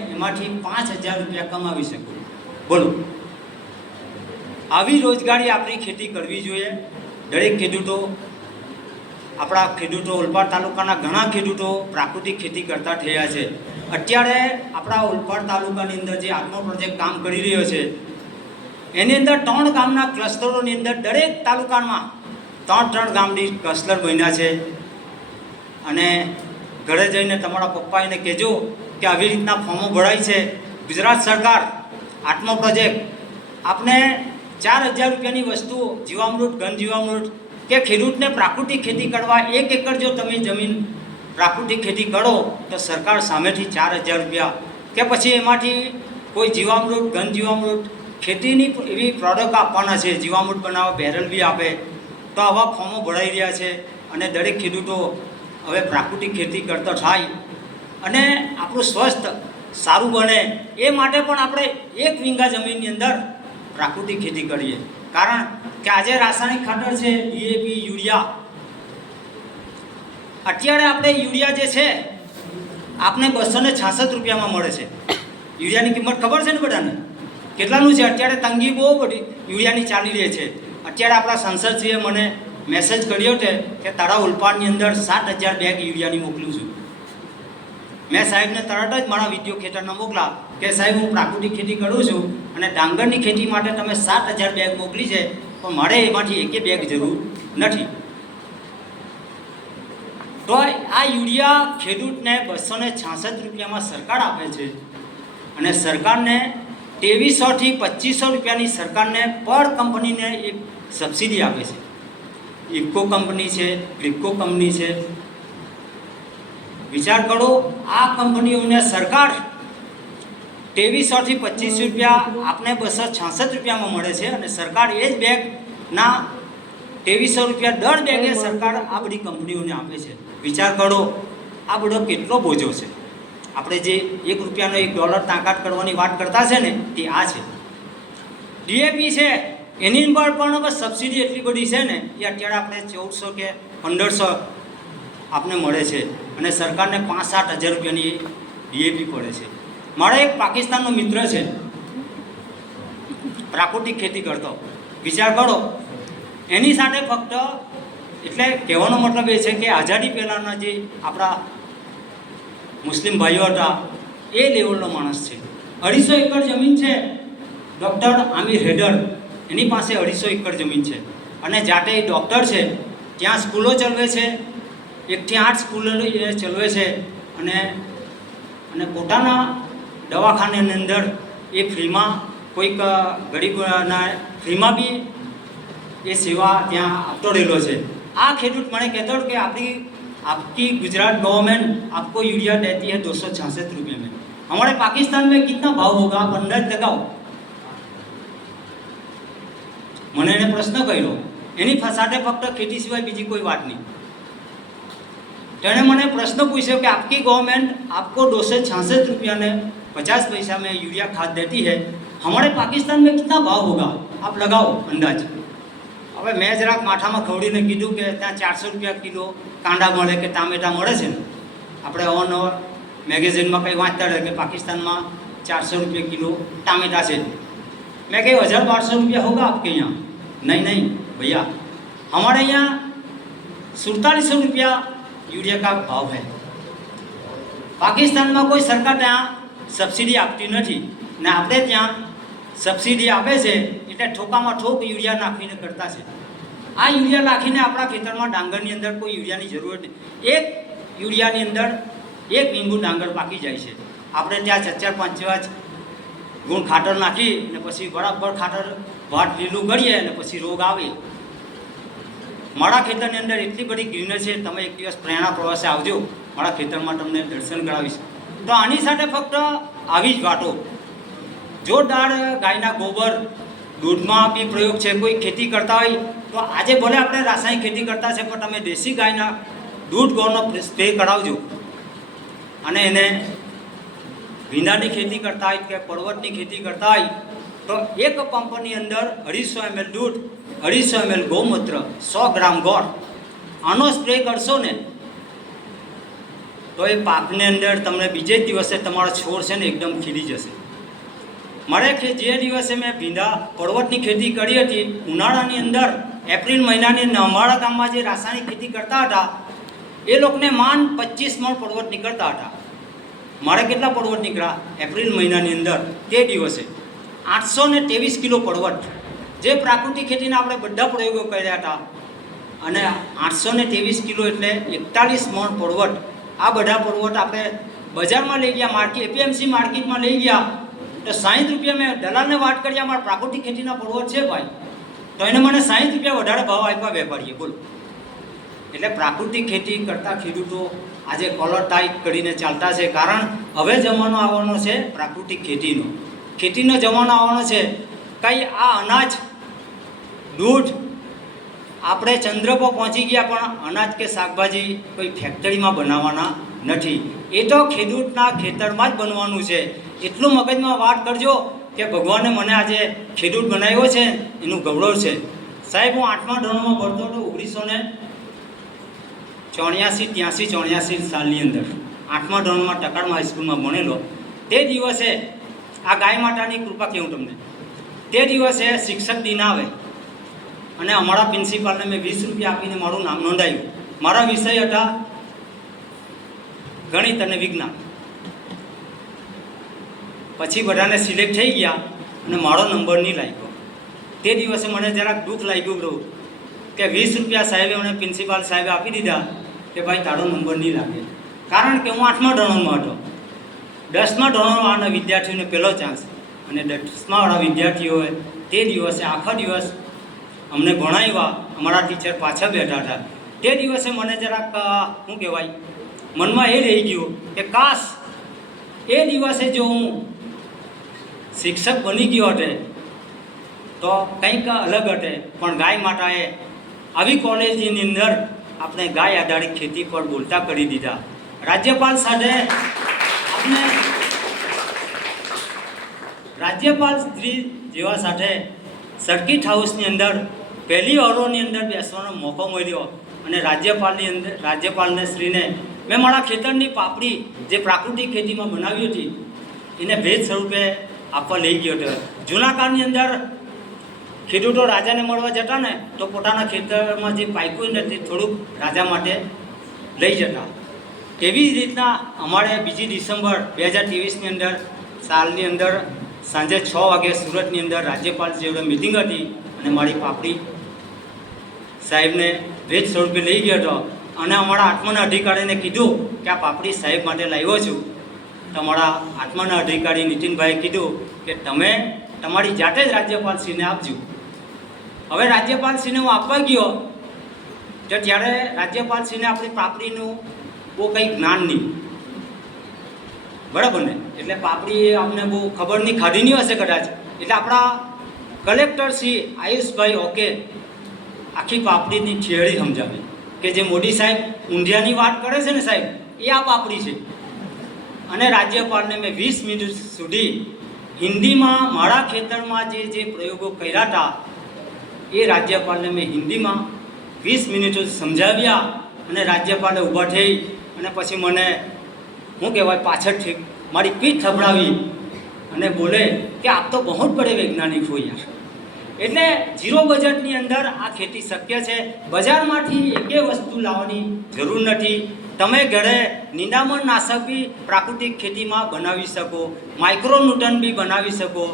એમાંથી પાંચ હજાર રૂપિયા કમાવી શકો. બોલો. આવી રોજગારી આપણી ખેતી કરવી જોઈએ. દરેક ખેડૂતો, આપણા ખેડૂતો ઓલપાડ તાલુકાના ઘણા ખેડૂતો પ્રાકૃતિક ખેતી કરતા થયા છે. અત્યારે આપણા ઓલપાડ તાલુકાની અંદર જે આત્મા પ્રોજેક્ટ કામ કરી રહ્યો છે, એની અંદર ત્રણ ગામના ક્લસ્ટરોની અંદર દરેક તાલુકામાં ત્રણ ત્રણ ગામની ક્લસ્ટર બન્યા છે. અને ઘરે જઈને તમારા પપ્પા એને કહેજો કે આવી રીતના ફોર્મો ભરાય છે. ગુજરાત સરકાર આત્મો પ્રોજેક્ટ. આપને ચાર હજાર રૂપિયાની વસ્તુઓ, જીવામૃત ઘન કે ખેડૂતને પ્રાકૃતિક ખેતી કરવા એક એકર જો તમે જમીન પ્રાકૃતિક ખેતી કરો, તો સરકાર સામેથી ચાર હજાર રૂપિયા. કે પછી એમાંથી કોઈ જીવામૃત ઘન જીવામૃત ખેતીની એવી પ્રોડક્ટ આપવાના છે, જીવામૃત બનાવવા બેરલ બી આપે, તો આવા ફોર્મો ભરાઈ રહ્યા છે. અને દરેક ખેડૂતો હવે પ્રાકૃતિક ખેતી કરતો થાય. અને આપણું સ્વસ્થ સારું બને એ માટે પણ આપણે એક વીંગા જમીનની અંદર પ્રાકૃતિક ખેતી કરીએ. કારણ કે આજે રાસાયણિક ખાતર છે ડીએપી યુરિયા. અત્યારે આપણે યુરિયા જે છે આપણે બસો ને છાસઠ રૂપિયામાં મળે છે. યુરિયાની કિંમત ખબર છે ને બધાને? કેટલાનું છે? અત્યારે તંગી બહુ બધી યુરિયાની ચાલી રહી છે. અત્યારે આપણા સંસદશ્રીએ મને મેસેજ કર્યો છે કે તારા ઉલપાડની અંદર સાત હજાર બેગ યુરિયાની મોકલું છું. મેં સાહેબને તરત જ મારા વીડિયો ખેતરના મોકલા કે સાહેબ, હું પ્રાકૃતિક ખેતી કરું છું અને ડાંગરની ખેતી માટે તમે સાત હજાર બેગ મોકલી છે, પણ મારે એમાંથી એકે બેગ જરૂર નથી. તો આ યુરિયા ખેડૂતને બસો ને છાસઠ રૂપિયામાં સરકાર આપે છે અને સરકારને ત્રેવીસોથી પચીસો રૂપિયાની સરકારને પર કંપનીને એક સબસિડી આપે છે. ઇફકો કંપની છે ગ્રીપકો કંપની છે વિચાર કરો, આ કંપનીઓને સરકાર ત્રેવીસોથી પચીસ રૂપિયા, આપને બસો છાસઠ રૂપિયામાં મળે છે અને સરકાર એ જ બેગના ત્રેવીસો રૂપિયા દર બેગે સરકાર આ બધી કંપનીઓને આપે છે. વિચાર કરો, આ બધો કેટલો બોજો છે. આપણે જે એક રૂપિયાનો એક ડોલર તાકાત કરવાની વાત કરતા છે ને, તે આ છે. ડીએપી છે, એની પર પણ હવે સબસિડી એટલી બધી છે ને, એ અત્યારે આપણે ચૌદસો કે પંદરસો આપને મળે છે અને સરકારને પાંચ સાત હજાર રૂપિયાની ડીએપી પડે છે. મારો એક પાકિસ્તાનનો મિત્ર છે. પ્રાકૃતિક ખેતી કરતો. વિચાર કરો. એની સાથે ફક્ત એટલે કહેવાનો મતલબ એ છે કે આઝાદી પહેલાંના જે આપણા મુસ્લિમ ભાઈઓ હતા, એ લેવલનો માણસ છે. અઢીસો એકર જમીન છે. ડૉક્ટર આમિર હેડર એની પાસે અઢીસો એકર જમીન છે. અને જાતે એ ડૉક્ટર છે. ત્યાં સ્કૂલો ચલાવે છે. એકથી આઠ સ્કૂલો એ ચલાવે છે અને અને પોતાના દવાખાનાની અંદર એ ફ્રીમાં કોઈક ગરીબના ફ્રીમાં બી એ સેવા ત્યાં આપતો રહેલો છે આ ખેડૂત મને કહેતો હતો કે આપણી आपकी गुजरात गवर्नमेंट आपको यूरिया देती है दो सौ छियासठ रुपये में हमारे पाकिस्तान में कितना भाव होगा आप अंदाज लगाओ મને એને પ્રશ્ન કર્યો એની સાથે ફક્ત ખેતી સિવાય બીજી કોઈ વાત નહીં તેણે મને પ્રશ્ન પૂછ્યો कि आपकी गवर्नमेंट आपको दो सौ छियासठ रुपया ने पचास पैसा में यूरिया खाद देती है हमारे पाकिस्तान में कितना भाव होगा आप लगाओ अंदाज હવે મેં જરાક માથામાં ખવડીને કીધું કે ત્યાં ચારસો રૂપિયા કિલો કાંડા મળે કે ટામેટા મળે છે ને? આપણે ઓન कहीं મેગેઝિનમાં કંઈ વાંચતા રહે કે પાકિસ્તાનમાં ચારસો રૂપિયા કિલો ટામેટા છે. મેં કહ્યું हज़ार बारह सौ रुपया होगा आपके यहाँ नहीं नहीं भैया हमारे यहाँ सुड़तालीस सौ रुपया यूरिया का भाव है પાકિસ્તાનમાં કોઈ સરકાર ત્યાં સબસિડી આપતી નથી ને આપણે ત્યાં સબસિડી આપે છે એટલે ઠોકામાં ઠોક યુરિયા નાખીને કરતા છે આ યુરિયા નાખીને આપણા ખેતરમાં ડાંગરની અંદર કોઈ યુરિયાની જરૂર નથી એક યુરિયાની અંદર એક વીંગું ડાંગર પાકી જાય છે આપણે ત્યાં ચાર ચાર પાંચ પાંચ ગુણ ખાતર નાખી ને પછી બરાબર ખાતર ભાત લીલું કરીએ અને પછી રોગ આવે મારા ખેતરની અંદર એટલી બધી ગ્રીનર છે, તમે એક દિવસ પ્રેરણા પ્રવાસે આવજો. મારા ખેતરમાં તમને દર્શન કરાવીશ. તો આની સાથે ફક્ત આવી જ વાતો. જોરદાર ગાયના ગોબર દૂધમાં બી પ્રયોગ છે, કોઈ ખેતી કરતા હોય, તો આજે ભલે આપણે રાસાયણિક ખેતી કરતા છે, પણ તમે દેશી ગાયના દૂધ ગોળનો સ્પ્રે કરાવજો. અને એને ભીંડાની ખેતી કરતા હોય કે પર્વતની ખેતી કરતા હોય તો એક પંપની અંદર અઢીસો એમએલ દૂધ, અઢીસો એમએલ ગૌમૂત્ર, સો ગ્રામ ગોળ. આનો સ્પ્રે કરશો ને, તો એ પાકની અંદર તમને બીજે જ દિવસે તમારો છોડ છે ને એકદમ ખીલી જશે. મારે કે જે દિવસે મેં ભીંડા પર્વતની ખેતી કરી હતી, ઉનાળાની અંદર, એપ્રિલ મહિનાની અંદર અમારા ગામમાં જે રાસાયણિક ખેતી કરતા હતા, એ લોકોને માન પચીસ મણ પર્વત નીકળતા હતા. મારે કેટલા પર્વત નીકળ્યા? એપ્રિલ મહિનાની અંદર, તે દિવસે. આઠસો ને ત્રેવીસ કિલો પર્વત જે પ્રાકૃતિક ખેતીના આપણે બધા પ્રયોગો કર્યા હતા. અને આઠસો ને ત્રેવીસ કિલો એટલે એકતાલીસ મણ પર્વત આ બધા પર્વત આપણે બજારમાં લઈ ગયા માર્કેટ એપીએમસી માર્કેટમાં લઈ ગયા. તો સાહીઠ રૂપિયા મેં દલાલને વાત કરી, અમારા પ્રાકૃતિક ખેતીના પર્વત છે ભાઈ. તો એને મને સાહીઠ રૂપિયા વધારે ભાવ આપ્યા વેપારીએ. બોલો. એટલે પ્રાકૃતિક ખેતી કરતા ખેડૂતો આજે કોલર ટાઈટ કરીને ચાલતા છે. કારણ હવે જમાનો આવવાનો છે પ્રાકૃતિક ખેતીનો. ખેતીનો જમાનો આવવાનો છે, કંઈ આ અનાજ, દૂધ આપણે ચંદ્ર પર પહોંચી ગયા, પણ અનાજ કે શાકભાજી કોઈ ફેક્ટરીમાં બનાવવાના નથી. એ તો ખેડૂતના ખેતરમાં જ બનવાનું છે. એટલું મગજમાં વાત કરજો કે ભગવાને મને આજે ખેડૂત બનાવ્યો છે, એનું ગૌરવ છે. સાહેબ, હું આઠમા ધોરણમાં ભણતો હતો, ઓગણીસો ને ચોર્યાસી, ત્યાંસી, ચોર્યાસી સાલની અંદર. આઠમા ધોરણમાં ટકાળમાં હાઈસ્કૂલમાં ભણેલો. તે દિવસે આ ગાય માતાની કૃપા કહું તમને તે દિવસે શિક્ષક દિન આવે અને અમારા પ્રિન્સિપાલને મેં વીસ રૂપિયા આપીને મારું નામ નોંધાયું. મારા વિષય હતા ગણિત અને વિજ્ઞાન. પછી બધાને સિલેક્ટ થઈ ગયા અને મારો નંબર નહીં લાગ્યો. તે દિવસે મને જરાક દુઃખ લાગ્યું બ્રો, કે વીસ રૂપિયા સાહેબે મને પ્રિન્સિપાલ સાહેબે આપી દીધા કે ભાઈ તારો નંબર નહીં લાગે. કારણ કે હું આઠમા ધોરણમાં હતો. દસમા ધોરણવાળાના વિદ્યાર્થીઓને પહેલો ચાન્સ અને દસમાવાળા વિદ્યાર્થીઓએ તે દિવસે, આખો દિવસ અમને ભણાવ્યા, અમારા ટીચર પાછા બેઠા હતા. તે દિવસે મને જરાક શું કહેવાય, મનમાં એ રહી ગયું કે કાશ એ દિવસે જો હું શિક્ષક બની ગયો હતે, તો કંઈક અલગ હતે. પણ ગાય માતાએ આવી કોલેજની અંદર આપણે ગાય આધારિત ખેતી પર બોલતા કરી દીધા. રાજ્યપાલ સાથે આપણે રાજ્યપાલ શ્રી જેવા સાથે સર્કિટ હાઉસની અંદર પહેલી ઓરોની અંદર બેસવાનો મોકો મળ્યો અને રાજ્યપાલની અંદર રાજ્યપાલને શ્રીને મેં મારા ખેતરની પાપડી જે પ્રાકૃતિક ખેતીમાં બનાવી હતી, એને ભેદ સ્વરૂપે આપવા લઈ ગયો હતો. જૂના કાળની અંદર ખેડૂતો રાજાને મળવા જતા ને તો પોતાના ખેતરમાં જે પાક્યું ને થોડુંક રાજા માટે લઈ જતા. તેવી જ રીતના અમારે બીજી ડિસેમ્બર બે હજાર ત્રેવીસની અંદર, સાલની અંદર સાંજે છ વાગે સુરતની અંદર રાજ્યપાલ જેવડે મિટિંગ હતી અને મારી પાપડી સાહેબને ભેજ સ્વરૂપે લઈ ગયો હતો અને અમારા આત્માના અધિકારીને કીધું કે આ પાપડી સાહેબ માટે લાવ્યો છું. તમારા આત્માના અધિકારી નીતિનભાઈએ કીધું કે તમે તમારી જાતે જ રાજ્યપાલશ્રીને આપજો. હવે રાજ્યપાલશ્રીને હું આપવા ગયો તો ત્યારે રાજ્યપાલશ્રીને આપણી પાપડીનું બહુ કંઈ જ્ઞાન નહીં. બરાબર ને? એટલે પાપડી અમને બહુ ખબર નહીં, ખાધી નહીં હશે કદાચ. એટલે આપણા કલેક્ટર શ્રી આયુષભાઈ ઓકે આખી પાપડીની થિયરી સમજાવી કે જે મોદી સાહેબ ઊંધિયાની વાત કરે છે ને સાહેબ, એ આ પાપડી છે. અને રાજ્યપાલને મેં વીસ મિનિટ સુધી હિન્દીમાં મારા ખેતરમાં જે જે પ્રયોગો કર્યા હતા, એ રાજ્યપાલને મેં હિન્દીમાં વીસ મિનિટો સમજાવ્યા અને રાજ્યપાલે ઊભા થઈ અને પછી મને, હું કહેવાય પાછળથી મારી પીઠ થપડાવી અને બોલે કે આપ તો બહુ જ બડે વૈજ્ઞાનિક હો યાર. એટલે ઝીરો બજેટની અંદર આ ખેતી શક્ય છે. બજારમાંથી એકે વસ્તુ લાવવાની જરૂર નથી. તમે ઘરે નિંદામણ નાશક બી પ્રાકૃતિક ખેતીમાં બનાવી શકો માઇક્રોન્યુટન બી બનાવી શકો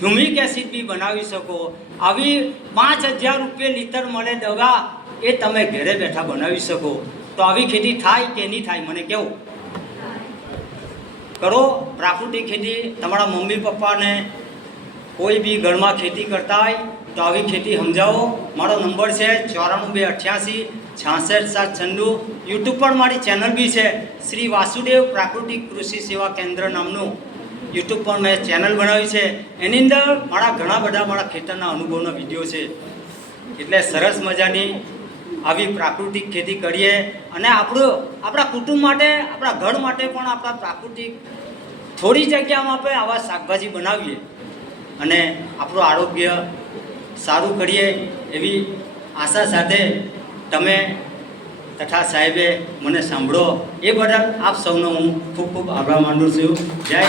હ્યુમિક એસિડ બી બનાવી શકો. આવી પાંચ હજાર રૂપિયા લીટર મળે દવા એ તમે ઘરે બેઠા બનાવી શકો. તો આવી ખેતી થાય કે નહીં થાય મને કેવું? કરો, પ્રાકૃતિક ખેતી, તમારા મમ્મી પપ્પાને કોઈ બી ઘરમાં ખેતી કરતા હોય તો આવી ખેતી સમજાવો. મારો નંબર છે ચોરાણું બે અઠ્યાસી છાસઠ સાત છંદુ યુટ્યુબ પર મારી ચેનલ બી છે, શ્રી વાસુદેવ પ્રાકૃતિક કૃષિ સેવા કેન્દ્ર નામનું. યુટ્યુબ પર મેં ચેનલ બનાવી છે. એની અંદર મારા ઘણા બધા મારા ખેતરના અનુભવના વીડિયો છે. એટલે સરસ મજાની આવી પ્રાકૃતિક ખેતી કરીએ અને આપણું, આપણા કુટુંબ માટે, આપણા ઘર માટે પણ આપણા પ્રાકૃતિક થોડી જગ્યામાં આપણે આવા શાકભાજી બનાવીએ અને આપણું આરોગ્ય સારું કરીએ એવી આશા સાથે તમે તથા સાહેબે મને સાંભળો. એ બદલ આપ સૌનો હું ખૂબ ખૂબ આભાર માનું છું. જય